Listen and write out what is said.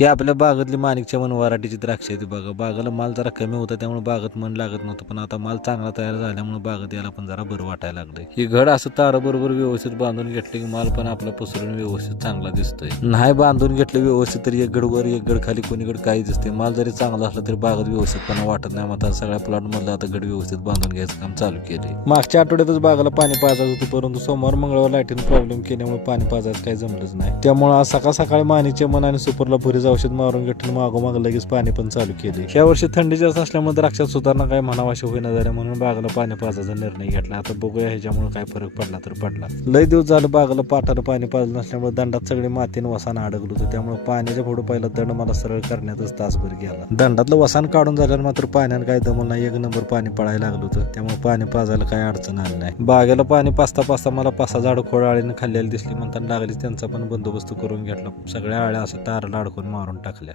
ही आपल्या बागेतली माणिकच्या मन वराठीची द्राक्ष आहे. ती बघा बागाला माल जरा कमी होता त्यामुळे बागेत मन लागत नव्हतं, पण आता माल चांगला तयार झाल्यामुळे बागेत यायला पण जरा बरं वाटायला लागलंय. ही घड असं ताराबरोबर व्यवस्थित बांधून घेतले की माल पण आपला पसरून व्यवस्थित चांगला दिसतोय. नाही बांधून घेतलं व्यवस्थित तर एक घड वर एक घड खाली कोणीकडे काही दिसते. माल जरी चांगला असला तरी बागेत व्यवस्थितपणा वाटत नाही. आता सगळ्या प्लॉट मधलं आता घड व्यवस्थित बांधून घ्यायचं काम चालू केले. मागच्या आठवड्यातच बागाला पाणी पाजायचं होतं, परंतु सोमवार मंगळवार लाईटीने प्रॉब्लेम केल्यामुळे पाणी पाजायचं काही जमलंच नाही. त्यामुळे आज सकाळ सकाळी माणिकच्या मन आणि सुपरला भुरीचं औषध मारून घेतलं, मागोमाग लगेच पाणी पण चालू केले. या वर्षी थंडी जास्त असल्यामुळे द्राक्षात सुधारणा काय म्हणावाशी होईना झाल्या, म्हणून बागाला पाणी पाजायचा निर्णय घेतला. आता बघूया ह्याच्यामुळे काय फरक पडला तर पडला. लय दिवस झालं बागाला पाटाला पाणी पाजलं नसल्यामुळे दंडात सगळे मातीने वसानं अडकलं होतं, त्यामुळे पाण्याच्या पुढे पहिला दंड मला सरळ करण्यातच तासभर गेला. दंडातलं वसान काढून झाल्यावर मात्र पाण्यानं काय दमलं नाही, एक नंबर पाणी पडायला लागलं होतं, त्यामुळे पाणी पाजायला काही अडचण आली नाही. बागेला पाणी पाजता पाजता मला 5-6 झाडं खोड आळीने खाल्लेली दिसली, म्हणताना लागलीच त्यांचा पण बंदोबस्त करून घेतला. सगळ्या आळ्या असं ताराला अडकून मारून टाकल्या.